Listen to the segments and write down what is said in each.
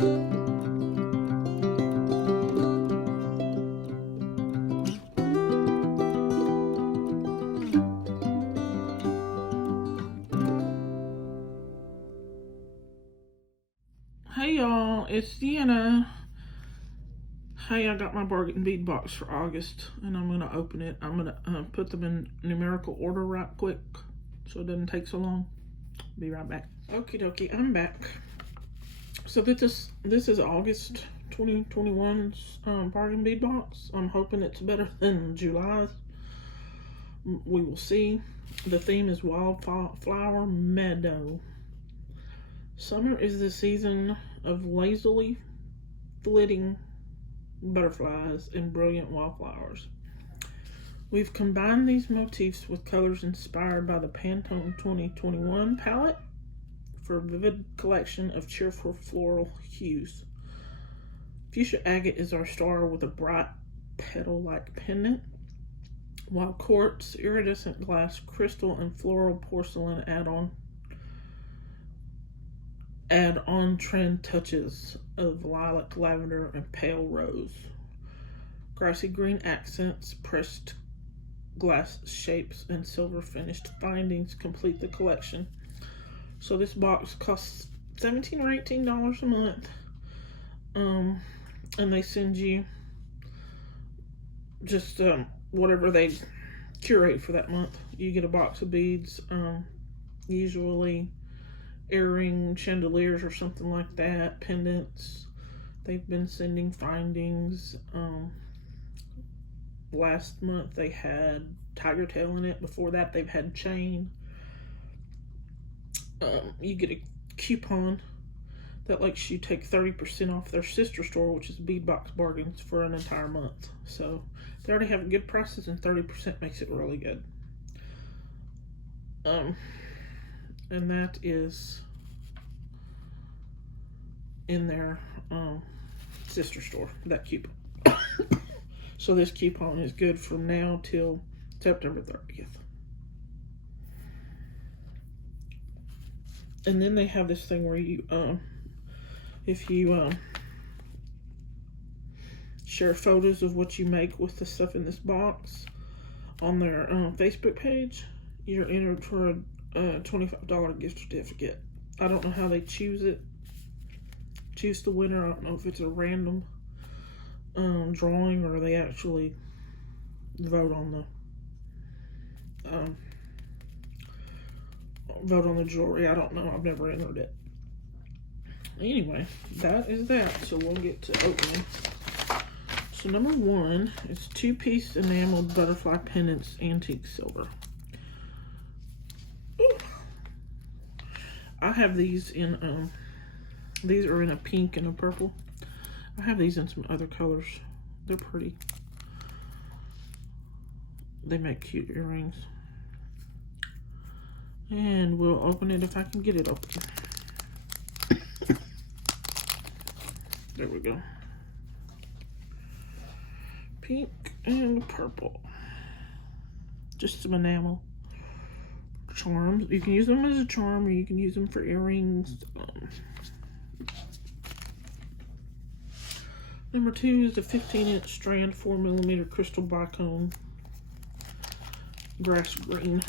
Hey y'all, it's Deanna. Hey, I got my Bargain Bead Box for August, and I'm going to open it. I'm going to put them in numerical order right quick so it doesn't take so long. Be right back. Okie dokie, I'm back. So this is August 2021's Bargain Bead Box. I'm hoping it's better than July's. We will see. The theme is Wildflower Meadow. Summer is the season of lazily flitting butterflies and brilliant wildflowers. We've combined these motifs with colors inspired by the Pantone 2021 palette for a vivid collection of cheerful floral hues. Fuchsia Agate is our star with a bright petal-like pendant, while quartz, iridescent glass, crystal, and floral porcelain add on trend touches of lilac, lavender, and pale rose. Grassy green accents, pressed glass shapes, and silver finished findings complete the collection. So this box costs $17 or $18 a month. And they send you just whatever they curate for that month. You get a box of beads, usually earring chandeliers or something like that, pendants. They've been sending findings. Last month they had tiger tail in it. Before that they've had chain. You get a coupon that lets you take 30% off their sister store, which is Bead Box Bargains, for an entire month. So they already have good prices, and 30% makes it really good. And that is in their sister store, that coupon. So this coupon is good from now till September 30th. And then they have this thing where you, if you share photos of what you make with the stuff in this box on their Facebook page, you're entered for a $25 gift certificate. I don't know how they choose the winner. I don't know if it's a random drawing or they actually vote on the jewelry. I don't know. I've never entered it. Anyway, that is that. So we'll get to opening. So number one is 2-piece enameled butterfly pendants, antique silver. Ooh. I have these in these are in a pink and a purple. I have these in some other colors. They're pretty. They make cute earrings. And we'll open it if I can get it open. There we go. Pink and purple. Just some enamel charms. You can use them as a charm, or you can use them for earrings. Number two is a 15-inch strand, 4mm crystal Bicone grass green.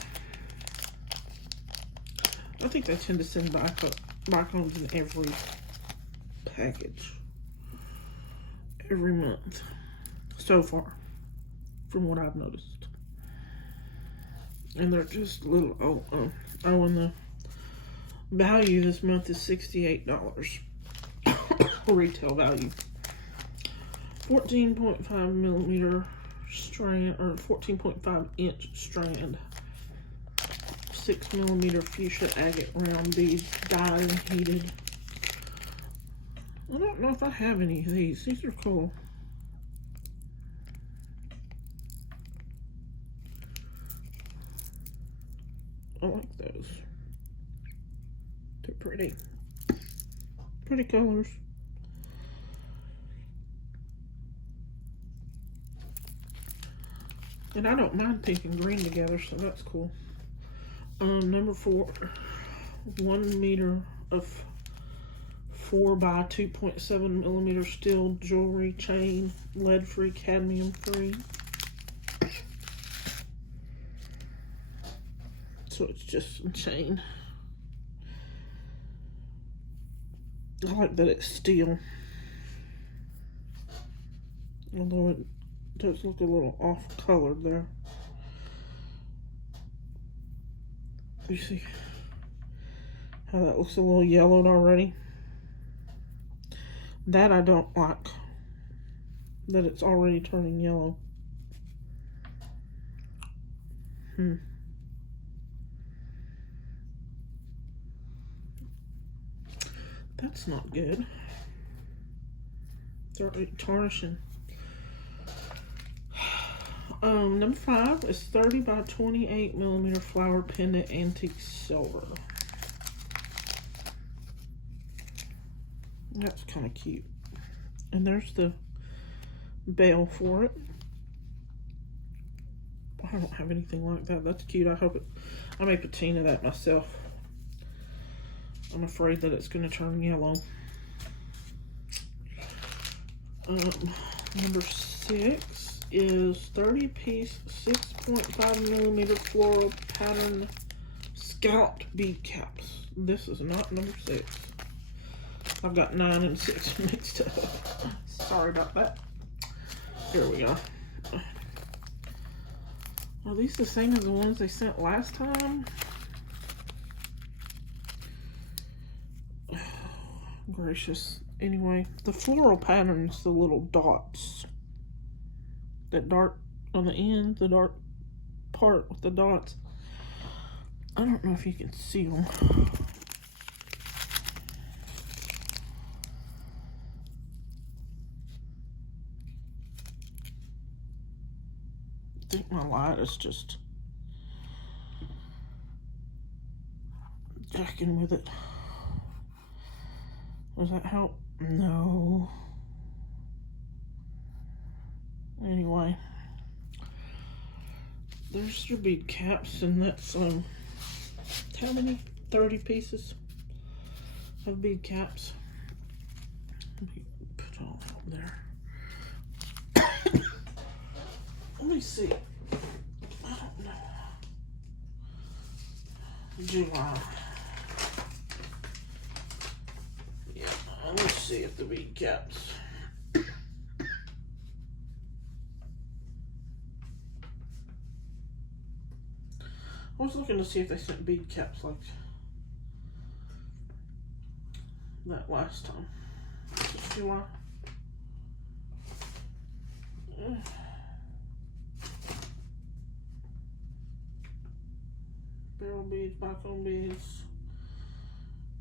I think they tend to send Bicones in every package every month so far, from what I've noticed. And they're just little. And the value this month is $68 retail value. 14.5mm strand, or 14.5 inch strand. 6mm fuchsia agate round beads, dyed and heated. I don't know if I have any of these. These are cool. I like those. They're pretty. Pretty colors. And I don't mind pink and green together, so that's cool. Number 4, 1 meter of 4 by 2.7 millimeter steel jewelry chain, lead-free, cadmium-free. So it's just a chain. I like that it's steel. Although it does look a little off-colored there. You see how that looks a little yellowed already? That I don't like. That it's already turning yellow. That's not good. It's already tarnishing. Number 5 is 30 by 28 millimeter flower pendant antique silver. That's kind of cute. And there's the bell for it. I don't have anything like that. That's cute. I may patina that myself. I'm afraid that it's going to turn yellow. Number 6 is 30 piece 6.5 millimeter floral pattern scalloped bead caps. This is not number 6. I've got 9 and 6 mixed up. Sorry about that. Here we go. Are these the same as the ones they sent last time? Oh, gracious. Anyway, the floral pattern's the little dots. That dart on the end, the dark part with the dots. I don't know if you can see them. I think my light is just jacking with it. Does that help? No. Anyway, there's your bead caps, and that's how many? 30 pieces of bead caps. Let me put it all out there. Let me see. I don't know. July. Yeah, let's see if the bead caps. I was looking to see if they sent bead caps like that last time. July. Barrel beads, Bicone beads,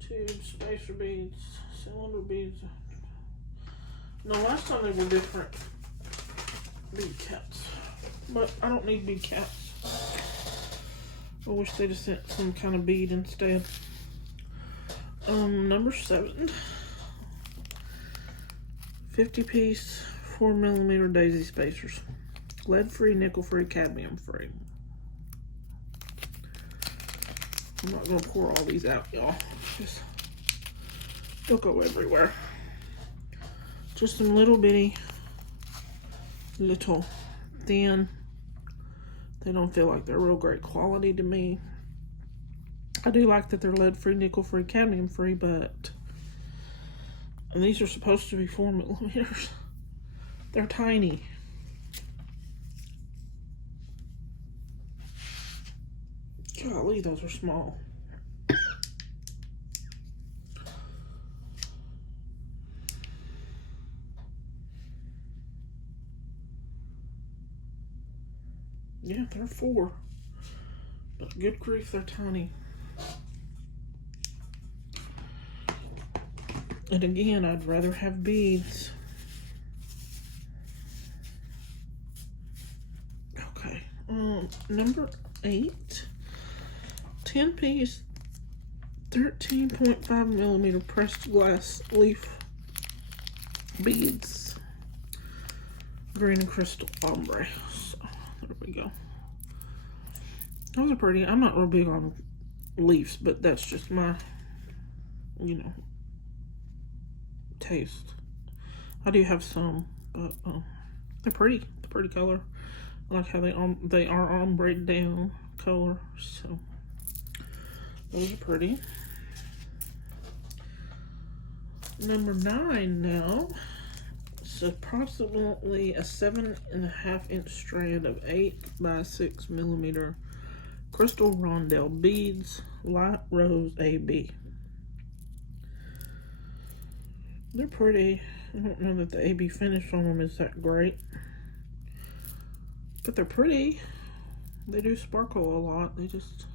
tubes, spacer beads, cylinder beads. No, last time they were different bead caps, but I don't need bead caps. I wish they'd have sent some kind of bead instead. Number 7, 50 piece 4 millimeter daisy spacers, lead free, nickel free, cadmium free. I'm not gonna pour all these out, y'all. They'll go everywhere. Just some little bitty, little thin. They don't feel like they're real great quality to me. I do like that they're lead free, nickel free, cadmium free, but and these are supposed to be 4 millimeters. They're tiny. Golly, those are small. Yeah, they're 4. But good grief, they're tiny. And again, I'd rather have beads. Okay, number 8. 10 piece 13.5 millimeter pressed glass leaf beads, green and crystal ombre. So there we go. Those are pretty. I'm not real big on leaves, but that's just my, you know, taste. I do have some, but they're pretty. They're pretty color. I like how they are ombre down color. So those are pretty. Number 9 now. It's approximately a 7.5 inch strand of 8 by 6 millimeter crystal rondelle beads, light rose AB. They're pretty. I don't know that the AB finish on them is that great, but they're pretty. They do sparkle a lot. They just,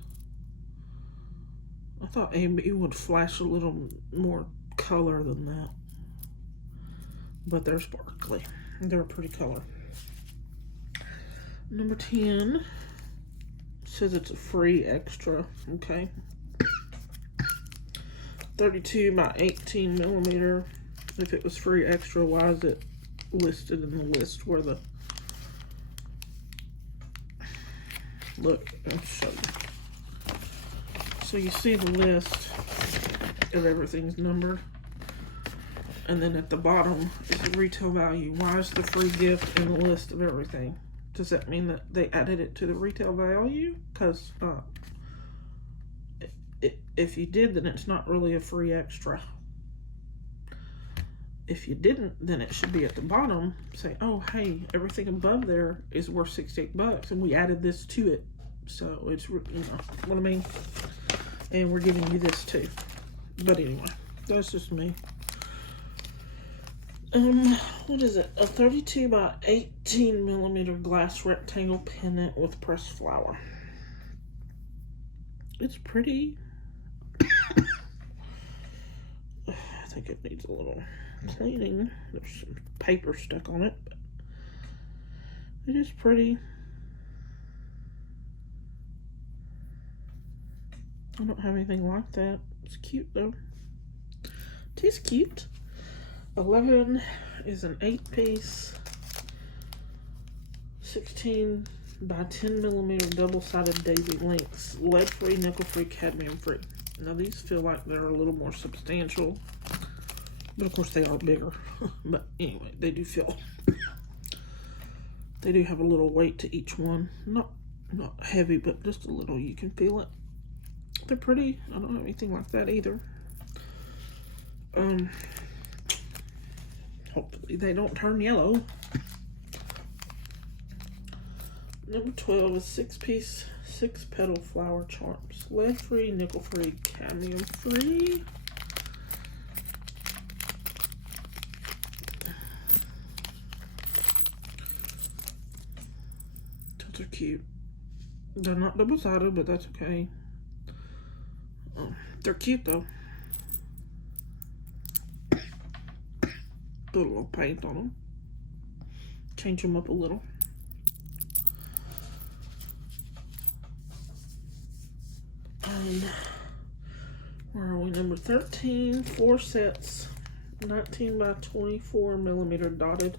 I thought AB would flash a little more color than that, but they're sparkly. They're a pretty color. Number 10 says it's a free extra. Okay, 32 by 18 millimeter. If it was free extra, why is it listed in the list where the, look, I'll show you. So you see the list of everything's numbered, and then at the bottom is the retail value. Why is the free gift in the list of everything? Does that mean that they added it to the retail value? Because if you did, then it's not really a free extra. If you didn't, then it should be at the bottom. Say, oh, hey, everything above there is worth 68 bucks, and we added this to it. So it's, you know what I mean? And we're giving you this too. But anyway, that's just me. What is it? A 32 by 18 millimeter glass rectangle pendant with pressed flower. It's pretty. I think it needs a little cleaning. There's some paper stuck on it, but it is pretty. I don't have anything like that. It's cute though. It is cute. 11 is an 8-piece 16 by 10 millimeter double-sided daisy links, lead-free, nickel-free, cadmium-free. Now these feel like they're a little more substantial, but of course they are bigger. But anyway, they do feel, they do have a little weight to each one. Not heavy, but just a little. You can feel it. They're pretty. I don't have anything like that either. Hopefully they don't turn yellow. Number 12 is 6-piece, 6-petal flower charms. Lead-free, nickel-free, cadmium-free. Those are cute. They're not double-sided, but that's okay. They're cute though. Put a little paint on them. Change them up a little. Where are we? Number 13, 4 sets, 19 by 24 millimeter dotted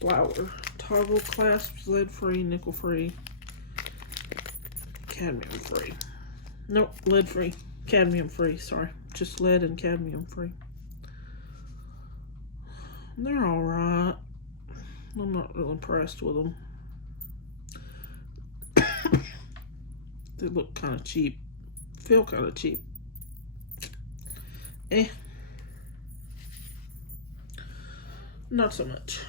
flower. Toggle clasps, lead-free, nickel-free, cadmium-free. Nope, lead-free, cadmium-free, sorry. Just lead and cadmium-free. They're alright. I'm not real impressed with them. They look kind of cheap. Feel kind of cheap. Not so much.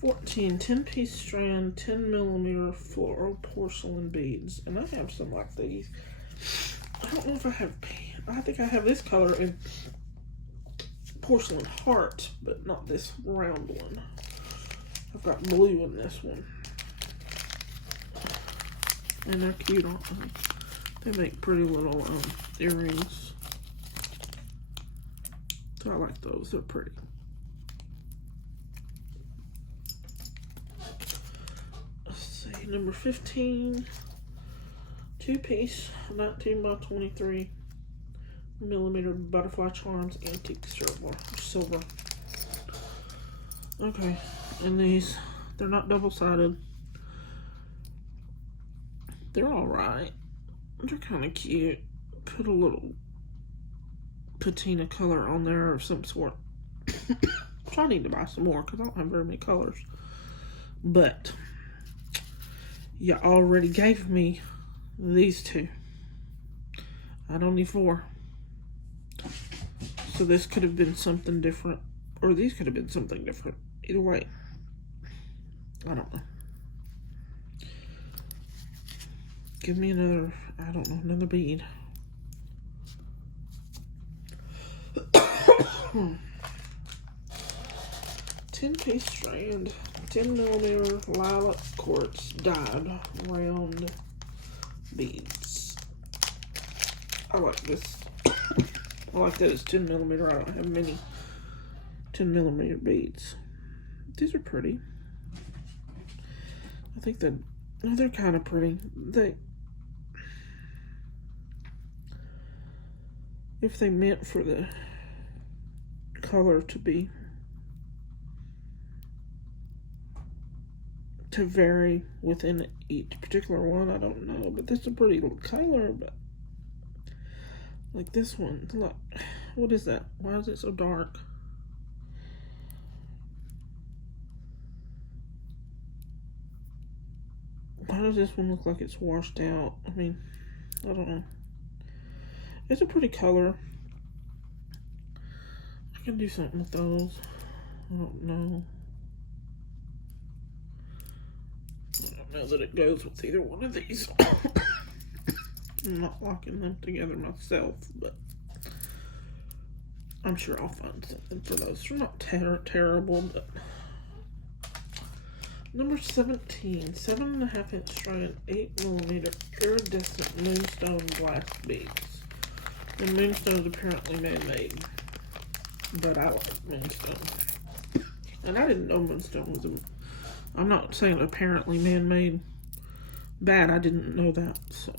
14, 10-piece strand, 10 millimeter floral porcelain beads. And I have some like these. I don't know if I have, I think I have this color in porcelain heart, but not this round one. I've got blue in this one. And they're cute, aren't they? They make pretty little earrings. So I like those, they're pretty. Let's see, number 15, 2-piece, 19 by 23 millimeter butterfly charms, antique silver. Okay, and these, they're not double-sided. They're alright. They're kind of cute. Put a little patina color on there of some sort. So I need to buy some more because I don't have very many colors. But you already gave me these two. I don't need 4. So this could have been something different. Or these could have been something different. Either way. I don't know. Give me another, I don't know, another bead. 10-piece strand, 10mm Lavender Quartz dyed round beads. I like this. I like that it's 10mm. I don't have many 10mm beads. These are pretty. I think that they're kind of pretty. If they meant for the color to vary within each particular one, I don't know, but this is a pretty color. But like this one, look, what is that? Why is it so dark? Why does this one look like it's washed out? I mean, I don't know. It's a pretty color. I can do something with those. I don't know. I don't know that it goes with either one of these. I'm not locking them together myself, but I'm sure I'll find something for those. They're not terrible, but number 17, 7.5-inch strand, 8mm iridescent moonstone glass beads. And moonstone's apparently man-made, but I like moonstone. And I didn't know moonstone was I'm not saying apparently man-made bad. I didn't know that, so.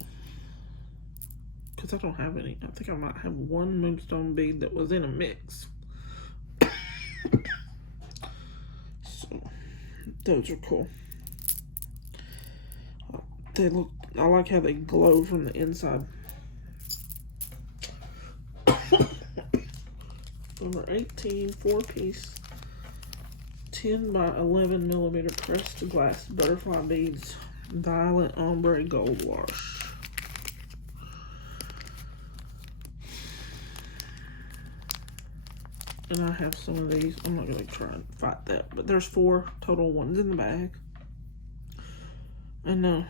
Because I don't have any. I think I might have one moonstone bead that was in a mix. So, those are cool. I like how they glow from the inside. Number 18, 4-piece, 10x11mm pressed glass butterfly beads, violet ombre gold wash. And I have some of these. I'm not going to try and fight that, but there's 4 total ones in the bag. And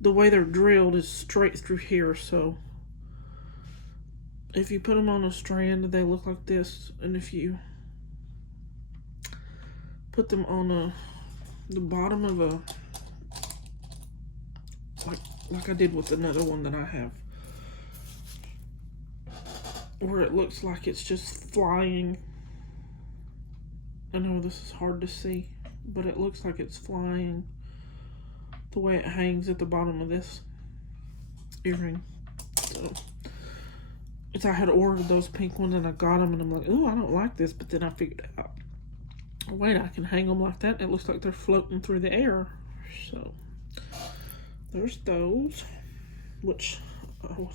the way they're drilled is straight through here, so if you put them on a strand, they look like this. And if you put them on the bottom of a, like I did with another one that I have, where it looks like it's just flying. I know this is hard to see, but it looks like it's flying the way it hangs at the bottom of this earring. So I had ordered those pink ones and I got them and I'm like, oh, I don't like this. But then I figured out, wait, I can hang them like that. It looks like they're floating through the air. So there's those, which, oh,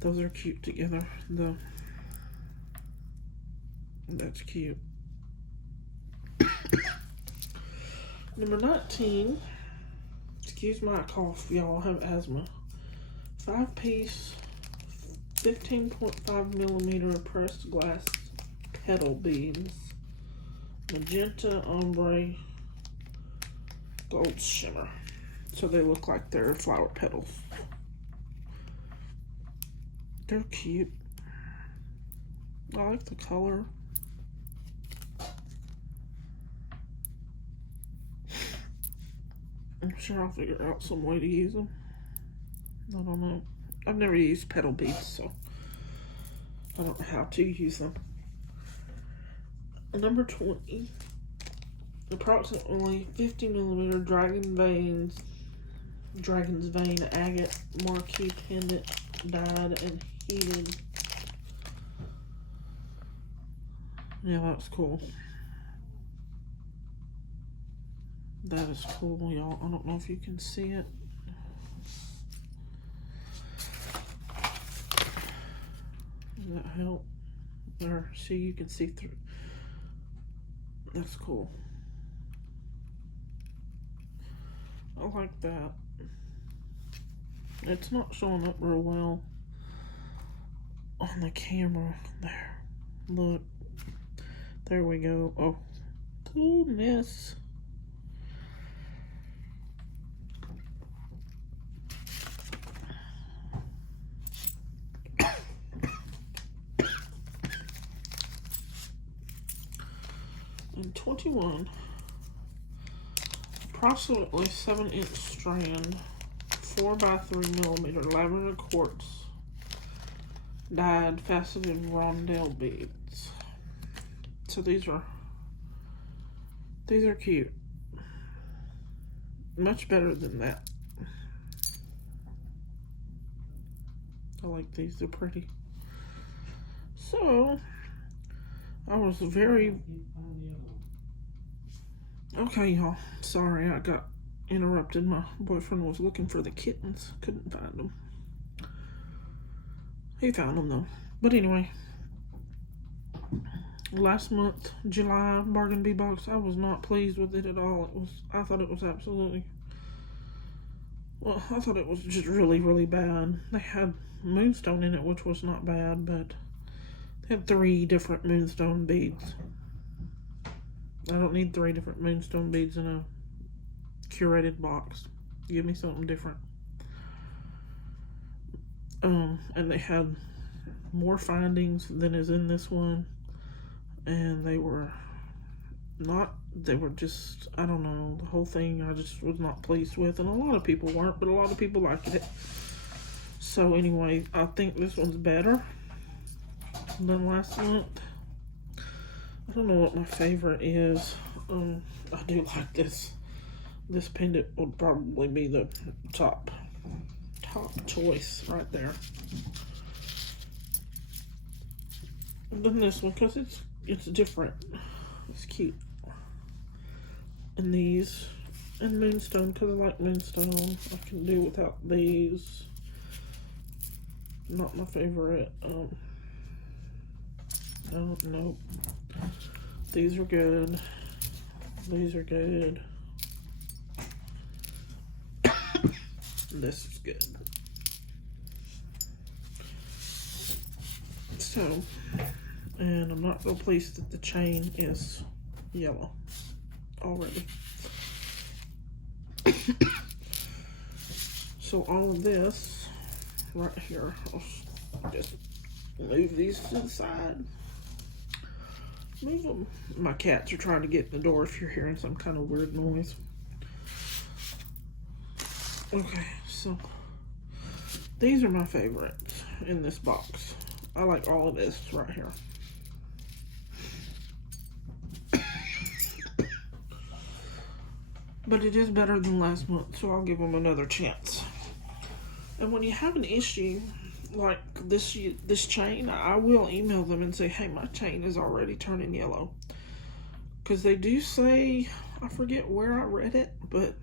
those are cute together. That's cute. Number 19, excuse my cough, y'all, I have asthma. 5-piece, 15.5mm pressed glass petal beads, magenta ombre gold shimmer. So they look like they're flower petals. They're cute. I like the color. I'm sure I'll figure out some way to use them. I don't know. I've never used petal beads, so I don't know how to use them. Number 20, approximately 50mm dragon's vein agate marquee pendant, dyed and heated. Yeah, that's cool. That is cool, y'all. I don't know if you can see it. that help? There, see, you can see through. That's cool. I like that. It's not showing up real well on the camera. There, look. There we go. Oh, goodness. And 21, approximately 7-inch strand, 4x3mm lavender quartz, dyed faceted rondelle beads. So these are cute. Much better than that. I like these, they're pretty. So I was very okay, y'all. Sorry, I got interrupted. My boyfriend was looking for the kittens. Couldn't find them. He found them though. But anyway, last month, July, Bargain Bead Box, I was not pleased with it at all. I thought it was absolutely, well, I thought it was just really, really bad. They had moonstone in it, which was not bad, but they had 3 different moonstone beads. I don't need 3 different moonstone beads in a curated box. Give me something different. And they had more findings than is in this one. And they were just, I don't know, the whole thing I just was not pleased with. And a lot of people weren't, but a lot of people liked it. So anyway, I think this one's better than last month. I don't know what my favorite is. I do like this. This pendant would probably be the top choice right there. And then this one, because it's different. It's cute. And these, and moonstone, because I like moonstone. I can do without these. Not my favorite. Nope. These are good. These are good. This is good. So, and I'm not real pleased that the chain is yellow already. So all of this right here, I'll just move these to the side. Move them. My cats are trying to get in the door if you're hearing some kind of weird noise. Okay, so these are my favorites in this box. I like all of this right here. But it is better than last month, so I'll give them another chance. And when you have an issue like this chain, I will email them and say, hey, my chain is already turning yellow. Because they do say, I forget where I read it, but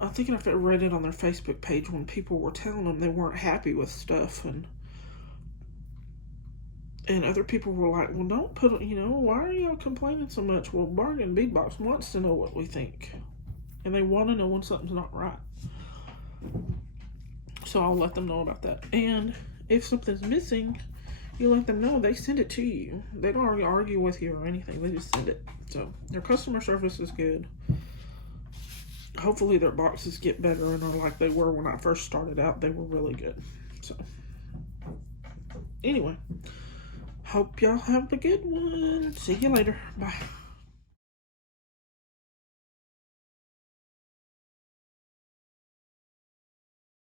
I think I read it on their Facebook page when people were telling them they weren't happy with stuff, and other people were like, well, don't put it, why are y'all complaining so much? Well, Bargain Bead Box wants to know what we think, and they want to know when something's not right. So I'll let them know about that. And if something's missing, you let them know. They send it to you. They don't argue with you or anything. They just send it. So their customer service is good. Hopefully their boxes get better and are like they were when I first started out. They were really good. So anyway, hope y'all have a good one. See you later. Bye.